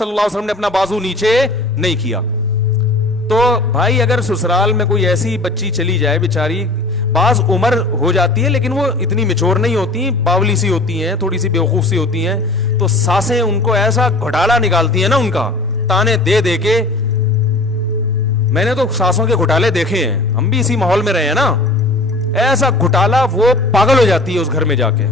सल्लल्लाहु अलैहि वसल्लम ने अपना बाजू नीचे नहीं किया। तो भाई अगर ससुराल में कोई ऐसी बच्ची चली जाए बेचारी, बाज उम्र हो जाती है लेकिन वो इतनी मैच्योर नहीं होती, बावली सी होती हैं, थोड़ी सी बेवकूफ सी होती हैं, तो सासें उनको ऐसा घोटाला निकालती हैं ना, उनका ताने दे दे के। मैंने तो सासों के घोटाले देखे हैं, हम भी इसी माहौल में रहे हैं ना। ऐसा घोटाला, वो पागल हो जाती है उस घर में जाके,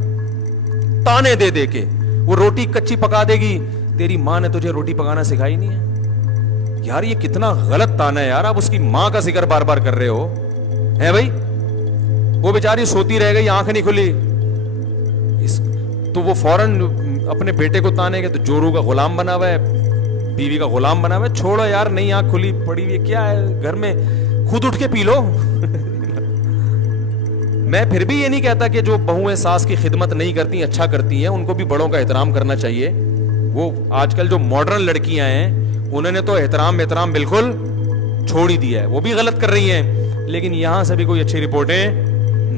ताने दे दे के। वो रोटी कच्ची पका देगी, तेरी माँ ने तुझे रोटी पकाना सिखाई नहीं है। यार ये कितना गलत ताना है यार, आप उसकी माँ का जिक्र बार बार कर रहे हो, है भाई। वो बेचारी सोती रह गई, आंख नहीं खुली, तो वो फौरन अपने बेटे को ताने के, तो जोरू का गुलाम बना हुआ है, बीवी का गुलाम बना हुआ है। छोड़ो यार, नहीं आंख खुली पड़ी हुई है, क्या है घर में, खुद उठ के पी लो। मैं फिर भी ये नहीं कहता कि जो बहुएं सास की खिदमत नहीं करती, अच्छा करती हैं, उनको भी बड़ों का एहतराम करना चाहिए। वो आजकल जो मॉडर्न लड़कियां हैं, उन्होंने तो एहतराम बिल्कुल छोड़ ही दिया है, वो भी गलत कर रही हैं, लेकिन यहां से भी कोई अच्छी रिपोर्टें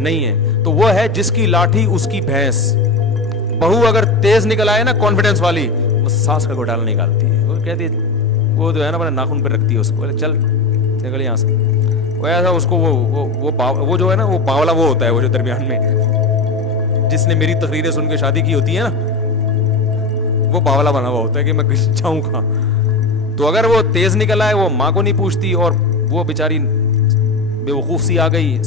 नहीं है। तो वो है जिसकी लाठी उसकी भैंस। बहू अगर तेज निकल आए ना, कॉन्फिडेंस वाली, वो सास का घोटाला निकालती है। वो कहती है, वो जो है ना अपने नाखून पर रखती है उसको, चल निकल यहाँ से। वो ऐसा उसको वो जो है ना, वो बावला वो होता है, वो जो दरमियान में जिसने मेरी तकरीरें सुन के शादी की होती है ना, वो बावला बना हुआ होता है कि मैं जाऊं कहाँ। तो अगर वो तेज निकल आए, वो माँ को नहीं पूछती, और वो बेचारी बेवकूफ सी आ गई,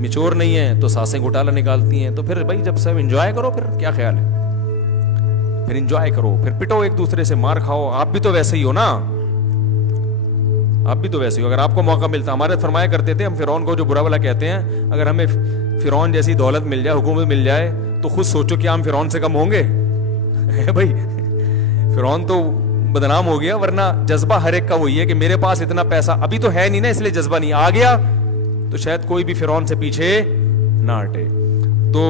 मिचोर नहीं है, तो सासें घोटाला निकालती हैं। तो फिर भाई जब सब एंजॉय करो, फिर क्या ख्याल है, फिर एंजॉय करो, फिर पिटो एक दूसरे से, मार खाओ। आप भी तो वैसे ही हो ना, आप भी तो वैसे हो। अगर आपको मौका मिलता, हमारे फरमाया करते थे, हम फिरौन को जो बुरा वाला कहते हैं, अगर हमें फिरौन जैसी दौलत मिल जाए, हुकूमत मिल जाए, तो खुद सोचो कि हम फिरौन से कम होंगे। है भाई, फिरौन तो बदनाम हो गया, वरना जज्बा हर एक का वही है कि मेरे पास इतना पैसा अभी तो है नहीं ना, इसलिए जज्बा नहीं आ गया, तो शायद कोई भी फिरौन से पीछे ना हटे। तो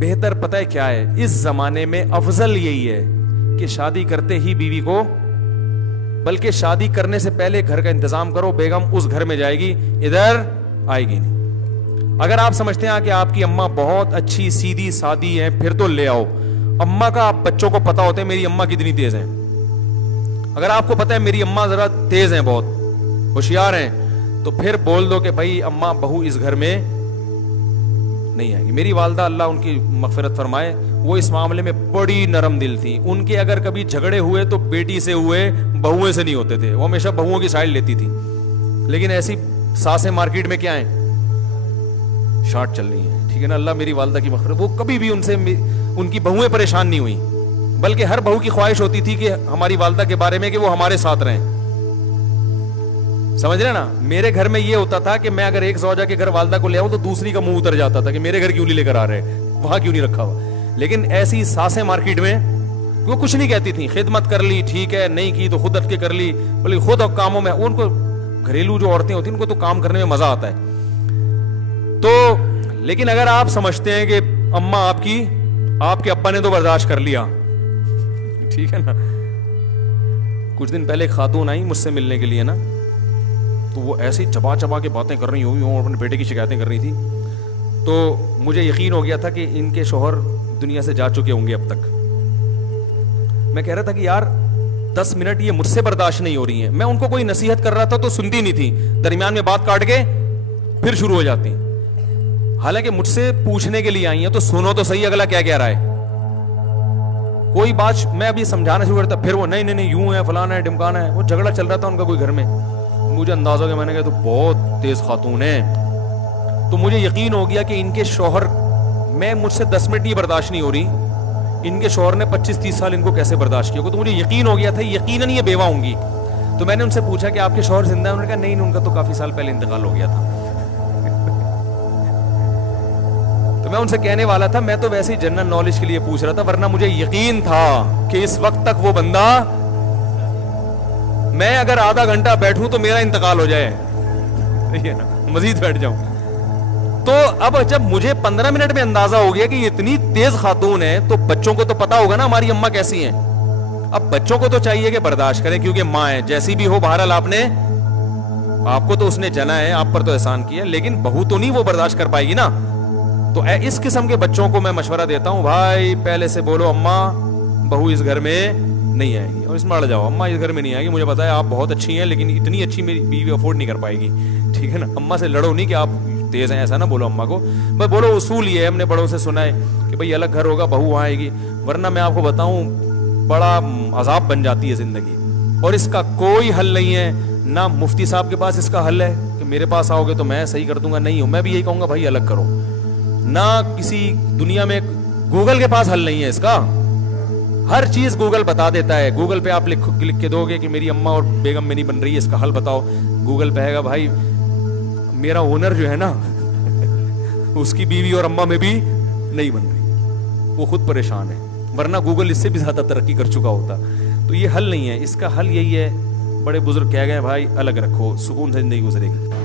बेहतर पता है क्या है, इस जमाने में अफजल यही है कि शादी करते ही बीवी को, बल्कि शादी करने से पहले घर का इंतजाम करो, बेगम उस घर में जाएगी, इधर आएगी नहीं। अगर आप समझते हैं कि आपकी अम्मा बहुत अच्छी सीधी सादी है, फिर तो ले आओ। अम्मा का आप बच्चों को पता होता है मेरी अम्मा कितनी तेज है। अगर आपको पता है मेरी अम्मा जरा तेज है, बहुत होशियार हैं, तो फिर बोल दो कि भाई अम्मा बहू इस घर में नहीं आएगी। मेरी वालदा अल्लाह उनकी मगफिरत फरमाए, वो इस मामले में बड़ी नरम दिल थी। उनके अगर कभी झगड़े हुए तो बेटी से हुए, बहुओं से नहीं होते थे। वो हमेशा बहुओं की साइड लेती थी। लेकिन ऐसी सासें मार्केट में क्या है, शॉर्ट चल रही है, ठीक है ना। अल्लाह मेरी वालदा की मगफिरत, वो कभी भी उनसे उनकी बहुएं परेशान नहीं हुई, बल्कि हर बहू की ख्वाहिश होती थी कि हमारी वालदा के बारे में कि वो हमारे साथ रहें। समझ रहे ना। मेरे घर में ये होता था कि मैं अगर एक सौजा के घर वालदा को ले आऊं तो दूसरी का मुंह उतर जाता था कि मेरे घर क्यों नहीं लेकर आ रहे, वहां क्यों नहीं रखा हुआ। लेकिन ऐसी सासें मार्केट में वो कुछ नहीं कहती थी, खिदमत कर ली ठीक है, नहीं की तो खुद हट के कर ली, बल्कि खुद और कामों में, उनको घरेलू जो औरतें होती हैं उनको तो काम करने में मजा आता है। तो लेकिन अगर आप समझते हैं कि अम्मा आपके अब्बा ने तो बर्दाश्त कर लिया, ठीक है ना। कुछ दिन पहले खातून आई मुझसे मिलने के लिए ना, तो वो ऐसी चबा चबा के बातें कर रही होंगी और अपने बेटे की शिकायतें कर रही थी। तो मुझे यकीन हो गया था कि इनके शौहर दुनिया से जा चुके होंगे अब तक। मैं कह रहा था कि यार 10 मिनट ये मुझसे बर्दाश्त नहीं हो रही हैं। मैं उनको कोई नसीहत कर रहा था तो सुनती नहीं थी, दरमियान में बात काट के फिर शुरू हो जाती। हालांकि मुझसे पूछने के लिए आई हैं तो सुनो तो सही अगला क्या कह रहा है। कोई बात मैं अभी समझाना शुरू करता, फिर वो नहीं यूं है, फलाना है, ढिमकाना है। वो झगड़ा चल रहा था उनका कोई घर में, मुझे अंदाजा हो गया, मैंने कहा तो बहुत तेज खातून है। तो मुझे यकीन हो गया कि इनके शौहर, मैं मुझसे 10 मिनट ये बर्दाश्त नहीं हो रही, इनके शौहर ने 25-30 साल इनको कैसे बर्दाश्त किया। तो मुझे यकीन हो गया था यकीनन ये बेवा होंगी। तो मैंने उनसे पूछा कि आपके शौहर जिंदा है? उन्होंने कहा नहीं, उनका तो काफी साल पहले इंतकाल हो गया था। तो मैं उनसे कहने वाला था, मैं तो वैसे ही जनरल नॉलेज के लिए पूछ रहा था, वरना मुझे यकीन था कि इस वक्त तक वो बंदा, मैं अगर आधा घंटा बैठूं तो मेरा इंतकाल हो जाए, मजीद बैठ जाऊं। तो अब जब मुझे 15 मिनट में अंदाजा हो गया कि ये इतनी तेज खातून है, तो बच्चों को तो पता होगा ना हमारी अम्मा कैसी हैं। अब बच्चों को तो चाहिए कि बर्दाश्त करें, क्योंकि माँ है, जैसी भी हो बहरहाल आपको तो उसने जना है, आप पर तो एहसान किया, लेकिन बहू तो नहीं वो बर्दाश्त कर पाएगी ना। तो इस किस्म के बच्चों को मैं मशवरा देता हूं, भाई पहले से बोलो अम्मा बहू इस घर में नहीं आएगी और इसमें अड़ जाओ, अम्मा इस घर में नहीं आएगी, मुझे पता है आप बहुत अच्छी हैं लेकिन इतनी अच्छी मेरी बीवी अफोर्ड नहीं कर पाएगी, ठीक है ना। अम्मा से लड़ो नहीं कि आप तेज हैं, ऐसा ना बोलो अम्मा को, बस बोलो उसूल ये है, हमने बड़ों से सुना है कि भाई अलग घर होगा बहू वहाँ आएगी, वरना मैं आपको बताऊं बड़ा अजाब बन जाती है जिंदगी। और इसका कोई हल नहीं है, ना मुफ्ती साहब के पास इसका हल है कि मेरे पास आओगे तो मैं सही कर दूंगा, नहीं हूं, मैं भी यही कहूंगा भाई अलग करो, ना किसी दुनिया में गूगल के पास हल नहीं है इसका, हर चीज गूगल बता देता है। गूगल पे आप लिख के दोगे कि मेरी अम्मा और बेगम में नहीं बन रही है, इसका हल बताओ, गूगल पे आएगा भाई मेरा ओनर जो है ना उसकी बीवी और अम्मा में भी नहीं बन रही, वो खुद परेशान है, वरना गूगल इससे भी ज्यादा तरक्की कर चुका होता। तो ये हल नहीं है, इसका हल यही है, बड़े बुजुर्ग कह गए भाई अलग रखो, सुकून से जिंदगी गुजरेगी।